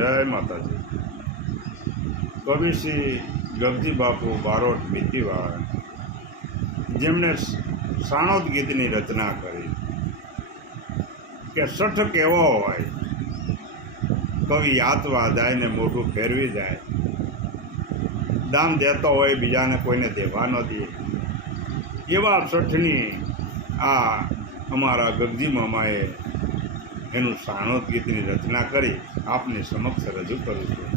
જય માતાજી। કવિ શ્રી ગગજી બાપુ બારોટ મીતીવાળ, જેમણે સાણોદ ગીતની રચના કરી કે સઠ કેવો હોય, કવિ યાતવા જાય ને મોઢું ફેરવી જાય, દામ દેતો હોય બીજાને કોઈને દેવા ન દે, એવા સઠની આ અમારા ગગજી મામાએ એનું સાણોદ ગીતની રચના કરી આપની સમક્ષ રજૂ કરું છું।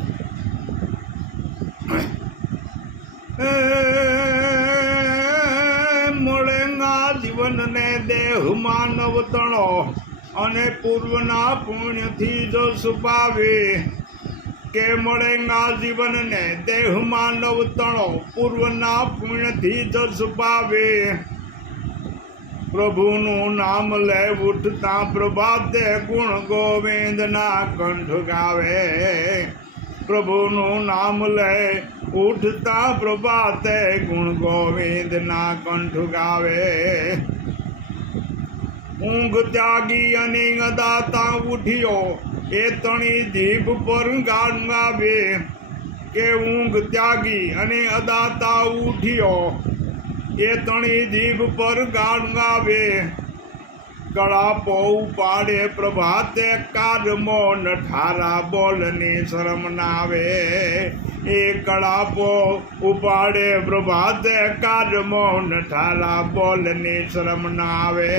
મળેના જીવનને દેહ માનવ તણો અને પૂર્વના પુણ્યથી જો છુપાવે, કે મળેના જીવનને દેહ માનવ તણો પૂર્વના પુણ્યથી જો છુપાવે, પ્રભુનું નામ લે ઉઠતા પ્રભાતે ગુણ ગોવિંદના કંઠ ગાવે, પ્રભુનું નામ લે ઉઠતા પ્રભાતે ગુણ ગોવિંદના કંઠ ગાવે, ઊંઘ ત્યાગી અને અદાતા ઉઠ્યો એ તણી જીભ પર ગાન ગાવે, કે ઊંઘ ત્યાગી અને અદાતા ઉઠ્યો એ તણી જીભ પર ગાન ગાવે, કળાપો ઉપાડે પ્રભાતે કારમો નઠારા બોલની શરમ નાવે, એ કળાપો ઉપાડે પ્રભાતે કારમો નઠારા બોલની શરમ નાવે,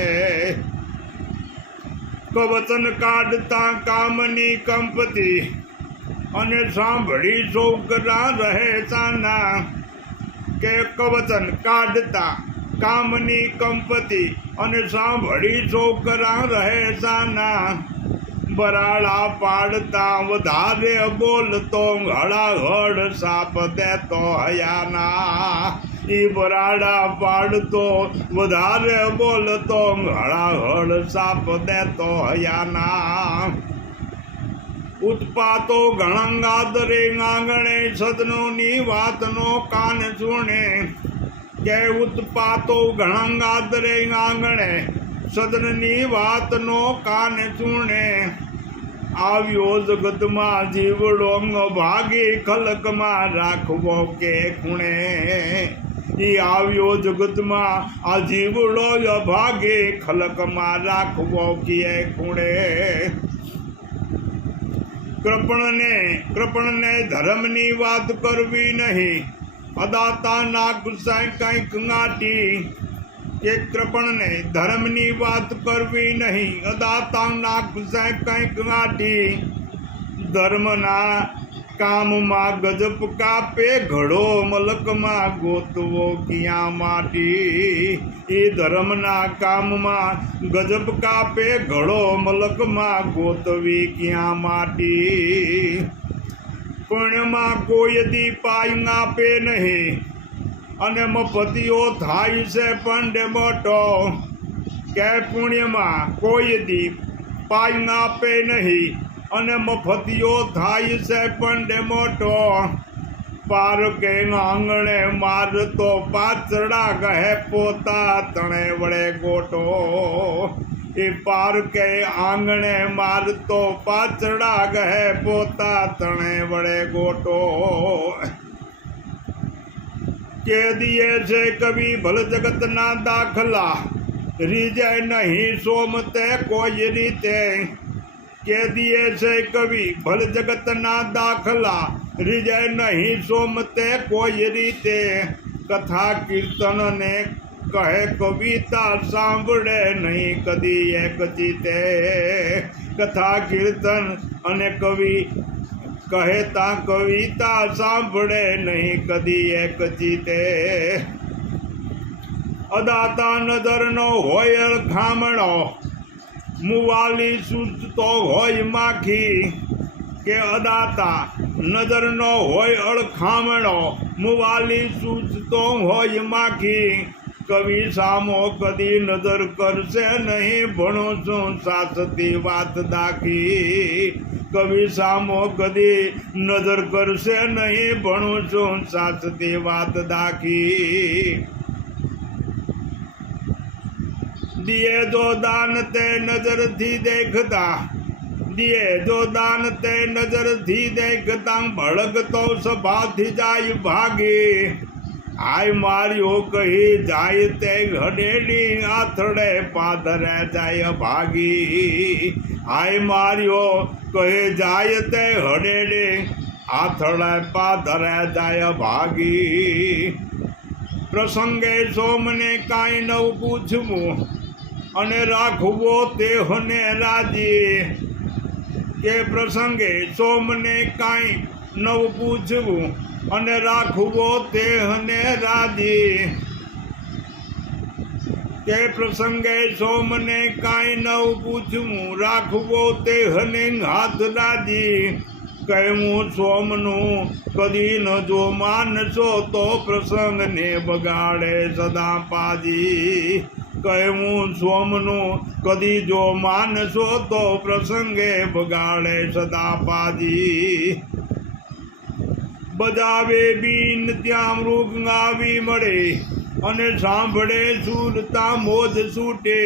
કવચન કાઢતા કામની કંપતી અને સાંભળી છોકરા રહે સાના, કે કવચન કાઢતા કામની કંપતિ અને સાંભળી છોકરા રહે સાના, બરાડા પાડતા વધારે બોલતો હળાહળ સાપ દેતો હયાના, ઈ બરાડા પાડતો વધારે બોલતો હળાહળ સાપ દેતો હયાના, ઉત્પાતો ગણંગાદરે આંગણે સદનોની વાતનો કાન સુણે, કે ઉત્પાતો ગણંગાદરે આંગણે સદનની વાતનો કાન સુણે, આવ્યો જગતમાં જીવડો ભાગી ખલકમાં રાખવો કે ખૂણે, ઈ આવ્યો જગતમાં આ જીવડો ભાગે ખલકમાં રાખવો કે ખૂણે, કૃપણને ધર્મની વાત કરવી નહીં, અદાતા ના ગુસાઈ કંઈક ગાંઠી, કે કૃપણને ધર્મની વાત કરવી નહીં, અદાતા ના ગુસાઈ કંઈક ગાંઠી, ધર્મના કામમાં ગજબ કાપે ઘડો મલકમાં ગોતવો ક્યાં માટી, એ ધર્મના કામમાં ગજબ કાપે ઘડો મલકમાં ગોતવી ક્યાં માટી, પુણ્યમાં કોઈ દી પાય આપે નહીં અને મફતિયો થાય છે પંડે મોટો, કે પુણ્યમાં કોઈ દી પાય આપે નહીં અને મફતિયો થાય છે પંડે મોટો, પાર કે આંગણે મારતો પાછડા કહે પોતા તણે વડે ગોટો, એ પાર કે આંગણે મારતો પાછડા કહે પોતા તણે વડે ગોટો, કે દિયે છે કવિ ભલ જગતના દાખલા રીજે નહીં સોમતે કોઈ રીતે, કે દિયે છે કવિ ભલ જગતના દાખલા રીજે નહીં સોમતે કોઈ રીતે, કથા કીર્તન ને કહે કવિતા સાંભળે નહીં કદી એક ચિતે, કથા કીર્તન અને કવિ કહેતા કવિતા સાંભળે નહીં કદી એક ચિતે, અદાતા નજરનો હોય ખામણો મુવાલી સૂચતો હોય માખી, કે અદાતા નજરનો હોય અળખામણો મુવાલી સૂચતો હોય માખી, કવિ સામો કદી નજર કરશે નહીં ભણો છું સાચતી વાત દાખી, કવિ સામો કદી નજર કરશે નહીં ભણું છું સાચતી વાત દાખી, दिए जो दान ते नजर थी देखता दिए जो दान ते नजर थी देखता भड़क तो सभा थी जाय भागे आय मारियो कही जाय ते घडेडी आथड़े पाधरे जाय भागी आय मारियो कहे जाय ते घडेडी आथड़े पाधरे जाय भागी प्रसंगे सोमने काई नव पूछवू अने राखवो तेहने राजी के प्रसंगे सोमने काई नव पूछवू अने राखवो तेहने राजी के प्रसंगे सोमने काई नव पूछवू राखवो तेहने हाथ राजी कहूँ सोमनु कदी न जो मानसो तो प्रसंग ने बगाड़े सदा पाजी कहूँ सोमनु कदी जो मानसो तो प्रसंगे बगाड़े सदा पाजी बजावे बीन त्या मृग गावी मळे अने सांभळे सूरता मोज सूटे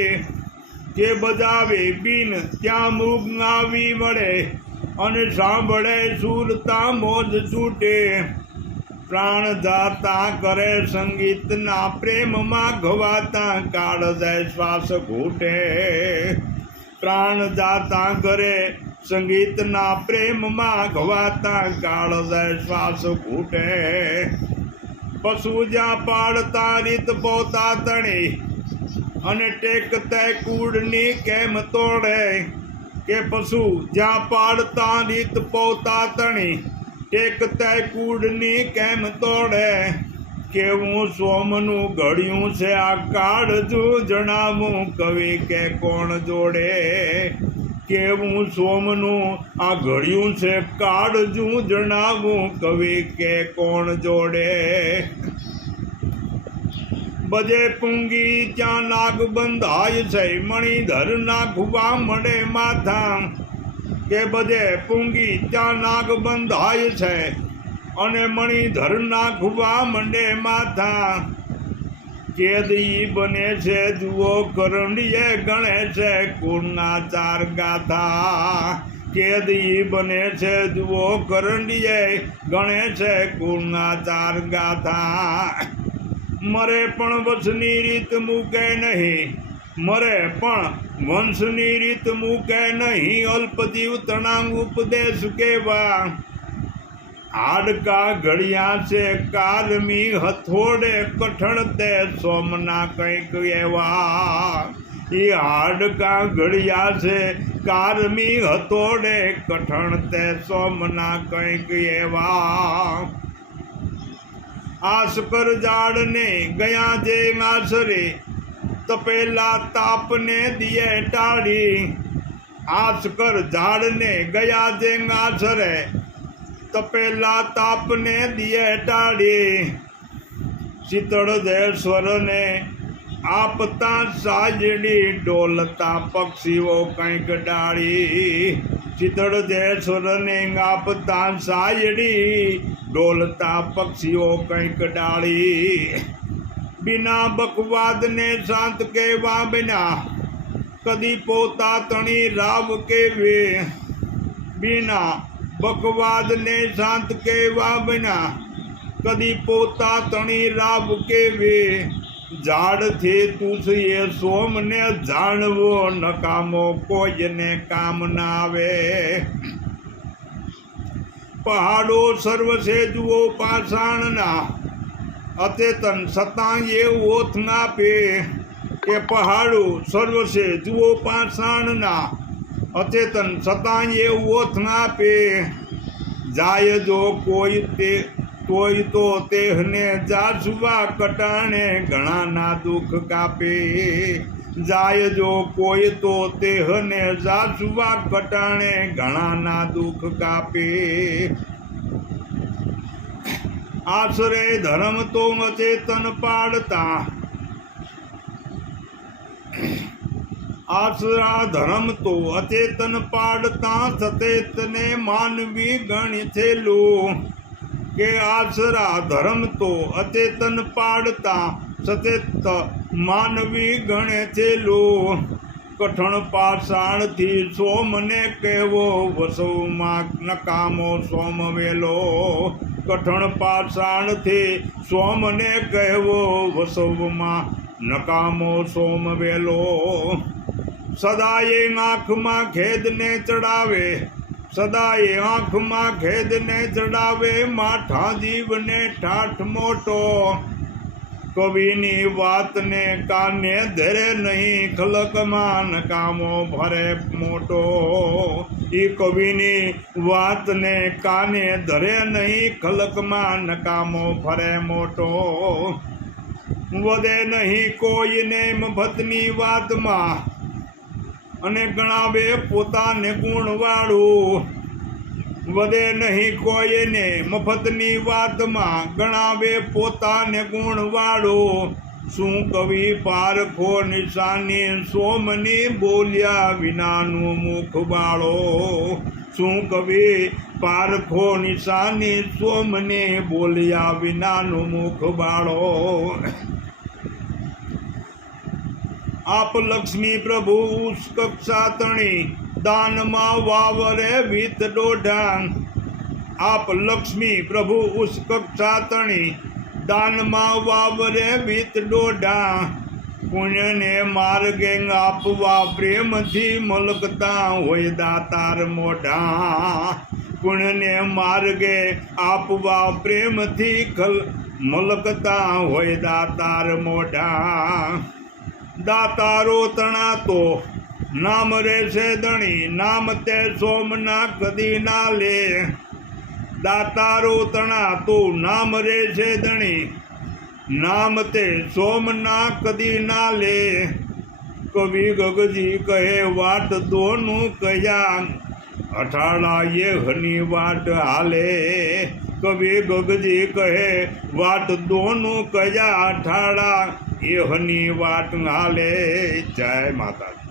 के बजावे बीन त्या मृग गावी मळे अने सांभळे सूरता मोज छूटे प्राण जाता करे संगीत ना प्रेम में घवाता काल जाय श्वास घूटे प्राण जाता करे संगीत ना प्रेम में घवाता काल जाय श्वास घूटे पशु जा पाड़ता रीत पोता तणी अने टेकते कूड़नी केम तोड़े के पशु ज्या पाड़ता रीत पोता तणी टेकते कूड़नी केम तोड़े केवू सोमनु घड़ियों से आ काढ़जू जणावू कवि के कोण जोड़े केवू सोमनु आ घड़ियों से काढ़जू जणावू कवि के कोण जोड़े बजे पुंगी त्या नाग बंधाय छै मणिधर नागवा मडे माथा के बजे पुंगी त्या नाग बंधाय छै अने मणिधर नागवा मंडे माथा केदी बने छे जुओ करंडिये गणे छे कुना चार गाथा केदी बने छे जुओ करंडिये गणे छे कुना चार गाथा मरे पण वंशनी रीत मूके नहीं मरे पण वंशनी रीत मूके नहीं अल्प जीव तणांग उपदेश केवा हाडका घड़िया से कारमी हथोड़े कठण ते सोमना कंईक एवा ये हाडका घड़िया से कारमी हथोड़े कठण ते सोमना कंईक एवा आसकर जाड़ ने गया जे आसरे तपेला ताप ने दिए टाड़ी आसकर झाड़ ने गया जे आसरे तपेला ताप ने दिए टाड़ी शीतल देश्वर ने आपता साजड़ी डोलता पक्षीओ कंईक डाड़ी शीतल देश्वर ने आपता साजड़ी डोलता पक्षीओ कंईक डाली बिना बकवाद ने शांत केवा बिना कदी पोता तणी राव केवे बिना बकवाद ने शांत केवा बिना कदी पोता तणी राव केवे झाड़ थे तुस ये सोम ने जाणवो नकामो कोई ने काम ना आवे पहाड़ो सर्व से जुओ पाषाण ना अचेतन सता ये ओथ ना पे के पहाड़ो सर्व से जुओ पाषाण ना अचेतन सता ये ओथ ना पे जाय जो कोई ते तोय तो तेहने जासुआ कटाणे घणा ना दुख कापे जाय जो कोई तो तेहने जासुआ कटाणे घणा ना दुख कापे आश्रय धर्म तो अचेतन पाड़ता आसरा धर्म तो अचेतन पाड़ता सचेतने मानवी गण छेलो के आसरा धर्म तो अचेतन पाड़ता सचेत मानवी गण छेलो કઠણ પાષાણથી સોમને કહેવો વસવમાં નકામો સોમ વેલો કઠણ પાષાણથી સોમને કહેવો વસવમાં નકામો સોમ વેલો સદાય આંખમાં ખેદને ચડાવે સદાય આંખમાં ખેદને ચડાવે માઠા જીવને ઠાઠ મોટો કવિની વાતને કાને ધરે નહીં ખલકમાં નકામો ભરે મોટો એ કવિની વાતને કાને ધરે નહીં ખલકમાં નકામો ભરે મોટો વધે નહીં કોઈને મફતની વાતમાં અને ગણાવે પોતાને ગુણવાળું વધે નહીં કોઈને મફતની વાતમાં ગણાવે પોતાને ગુણવાળું શું કવિ પારખો નિશાની સોમની બોલ્યા વિનાનું મુખ બાળો શું કવિ પારખો નિશાની સોમને બોલ્યા વિનાનું મુખ બાળો આપ લક્ષ્મી પ્રભુ કક્ષા તણી દાનમાં વાવરે વિત દોઢાંગ આપ લક્ષ્મી પ્રભુ ઉસ કક્ષા તણી દાનમાં વાવરે વિત દોઢાં પુણ્યને માર્ગે આપવા પ્રેમથી મલકતા હોય દાતાર મોઢા પુણ્યને માર્ગે આપવા પ્રેમથી મલકતા હોય દાતાર મોઢા દાતારો તણાતો નામ રહેશે દણી નામ તે સોમના કદી ના લે દાતારો તણાતો નામ રહેશે દણી નામ તે સોમના કદી ના લે કવિ ગગજી કહે વાટ દોનું કયા અઠાળા એ હની વાટ હાલે કવિ ગગજી કહે વાટ દોનું કયા અઠાળા એ હની વાટ હાલે જય માતા